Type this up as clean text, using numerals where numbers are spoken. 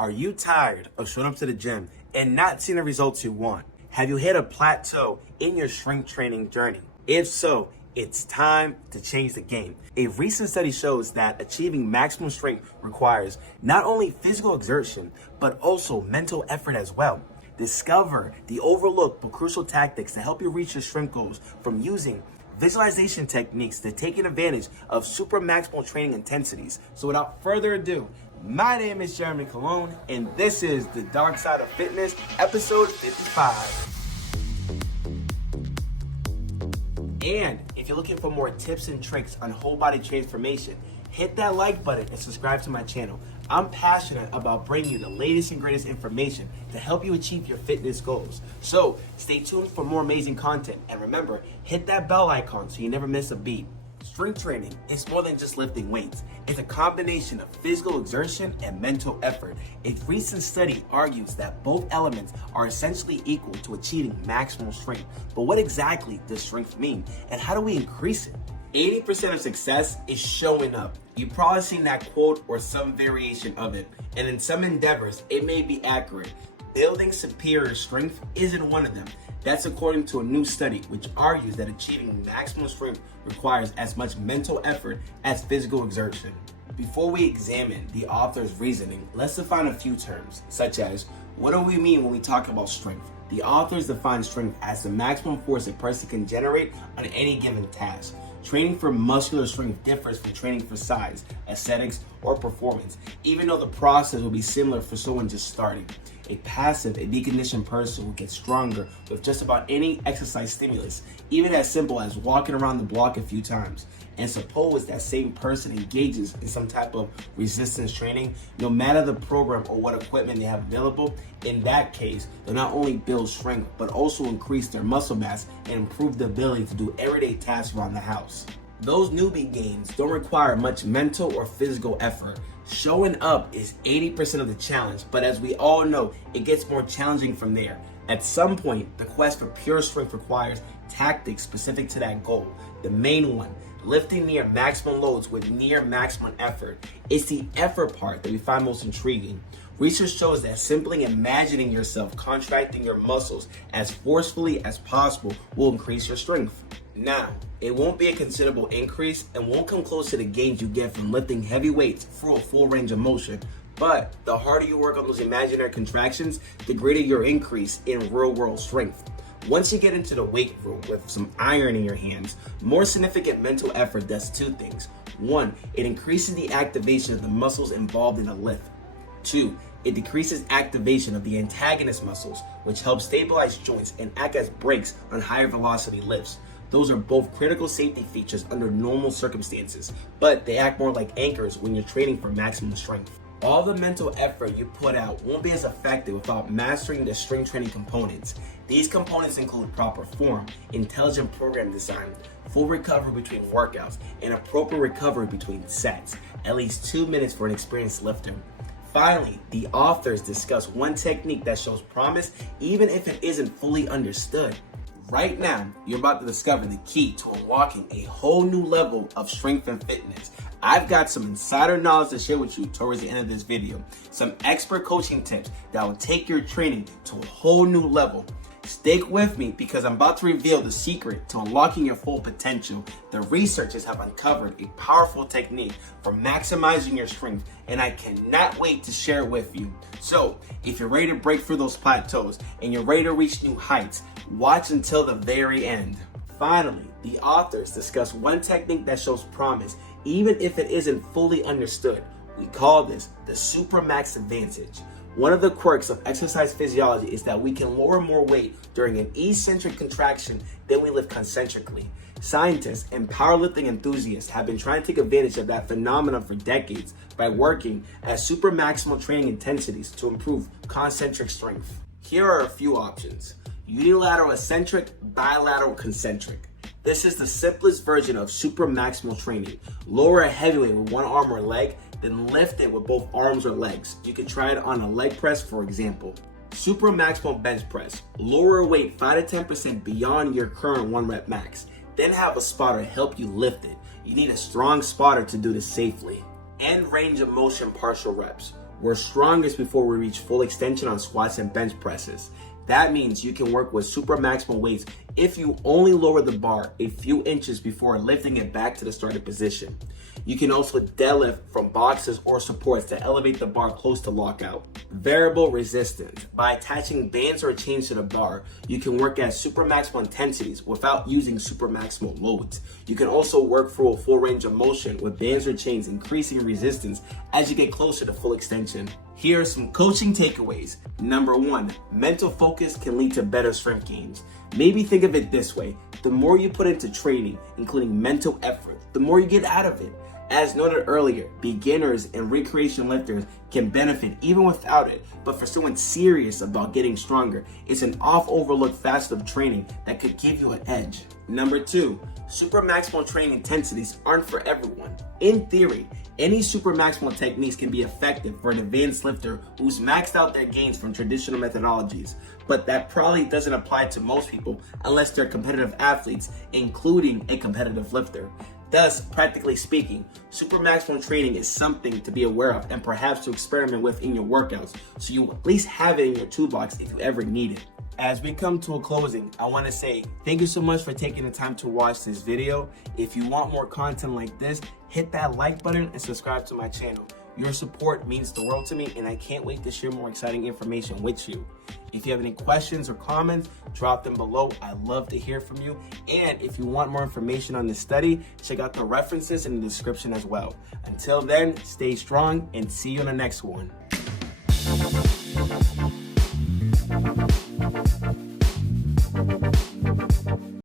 Are you tired of showing up to the gym and not seeing the results you want? Have you hit a plateau in your strength training journey? If so, it's time to change the game. A recent study shows that achieving maximum strength requires not only physical exertion, but also mental effort as well. Discover the overlooked but crucial tactics to help you reach your strength goals, from using visualization techniques to taking advantage of super maximal training intensities. So without further ado, my name is Jeremy Colon, and this is The Dark Side of Fitness, episode 55. And if you're looking for more tips and tricks on whole body transformation, hit that like button and subscribe to my channel. I'm passionate about bringing you the latest and greatest information to help you achieve your fitness goals. So stay tuned for more amazing content. And remember, hit that bell icon so you never miss a beat. Strength training is more than just lifting weights. It's a combination of physical exertion and mental effort. A recent study argues that both elements are essentially equal to achieving maximal strength. But what exactly does strength mean, and how do we increase it? 80% of success is showing up. You've probably seen that quote or some variation of it, and in some endeavors, it may be accurate. Building superior strength isn't one of them. That's according to a new study, which argues that achieving maximum strength requires as much mental effort as physical exertion. Before we examine the author's reasoning, let's define a few terms, such as, what do we mean when we talk about strength? The authors define strength as the maximum force a person can generate on any given task. Training for muscular strength differs from training for size, aesthetics, or performance, even though the process will be similar for someone just starting. A passive and deconditioned person will get stronger with just about any exercise stimulus, even as simple as walking around the block a few times. And suppose that same person engages in some type of resistance training, no matter the program or what equipment they have available. In that case, they'll not only build strength, but also increase their muscle mass and improve the ability to do everyday tasks around the house. Those newbie gains don't require much mental or physical effort. Showing up is 80% of the challenge, but as we all know, it gets more challenging from there. At some point, the quest for pure strength requires tactics specific to that goal. The main one, lifting near maximum loads with near maximum effort. It's the effort part that we find most intriguing. Research shows that simply imagining yourself contracting your muscles as forcefully as possible will increase your strength. Now, it won't be a considerable increase and won't come close to the gains you get from lifting heavy weights through a full range of motion. But the harder you work on those imaginary contractions, the greater your increase in real-world strength. Once you get into the weight room with some iron in your hands, more significant mental effort does two things. One, it increases the activation of the muscles involved in the lift. Two, it decreases activation of the antagonist muscles, which help stabilize joints and act as brakes on higher velocity lifts. Those are both critical safety features under normal circumstances, but they act more like anchors when you're training for maximum strength. All the mental effort you put out won't be as effective without mastering the strength training components. These components include proper form, intelligent program design, full recovery between workouts, and appropriate recovery between sets, at least 2 minutes for an experienced lifter. Finally, the authors discuss one technique that shows promise even if it isn't fully understood. Right now, you're about to discover the key to unlocking a whole new level of strength and fitness. I've got some insider knowledge to share with you towards the end of this video. Some expert coaching tips that will take your training to a whole new level. Stick with me because I'm about to reveal the secret to unlocking your full potential. The researchers have uncovered a powerful technique for maximizing your strength, and I cannot wait to share it with you. So, if you're ready to break through those plateaus and you're ready to reach new heights, watch until the very end. Finally, the authors discuss one technique that shows promise, even if it isn't fully understood. We call this the Supermax Advantage. One of the quirks of exercise physiology is that we can lower more weight during an eccentric contraction than we lift concentrically. Scientists and powerlifting enthusiasts have been trying to take advantage of that phenomenon for decades by working at super maximal training intensities to improve concentric strength. Here are a few options. Unilateral eccentric, bilateral concentric. This is the simplest version of super maximal training. Lower a heavyweight with one arm or leg, then lift it with both arms or legs. You can try it on a leg press, for example. Super maximal bench press. Lower a weight 5 to 10% beyond your current 1 rep max. Then have a spotter help you lift it. You need a strong spotter to do this safely. And range of motion partial reps. We're strongest before we reach full extension on squats and bench presses. That means you can work with super maximal weights if you only lower the bar a few inches before lifting it back to the starting position. You can also deadlift from boxes or supports to elevate the bar close to lockout. Variable resistance. By attaching bands or chains to the bar, you can work at super maximal intensities without using super maximal loads. You can also work through a full range of motion with bands or chains, increasing resistance as you get closer to full extension. Here are some coaching takeaways. Number 1, mental focus can lead to better strength gains. Maybe think of it this way: the more you put into training, including mental effort, the more you get out of it. As noted earlier, beginners and recreation lifters can benefit even without it, but for someone serious about getting stronger, it's an overlooked facet of training that could give you an edge. Number 2, super maximal training intensities aren't for everyone. In theory, any super maximal techniques can be effective for an advanced lifter who's maxed out their gains from traditional methodologies, but that probably doesn't apply to most people unless they're competitive athletes, including a competitive lifter. Thus, practically speaking, super maximal training is something to be aware of and perhaps to experiment with in your workouts, so you at least have it in your toolbox if you ever need it. As we come to a closing, I want to say thank you so much for taking the time to watch this video. If you want more content like this, hit that like button and subscribe to my channel. Your support means the world to me, and I can't wait to share more exciting information with you. If you have any questions or comments, drop them below. I love to hear from you. And if you want more information on this study, check out the references in the description as well. Until then, stay strong and see you in the next one.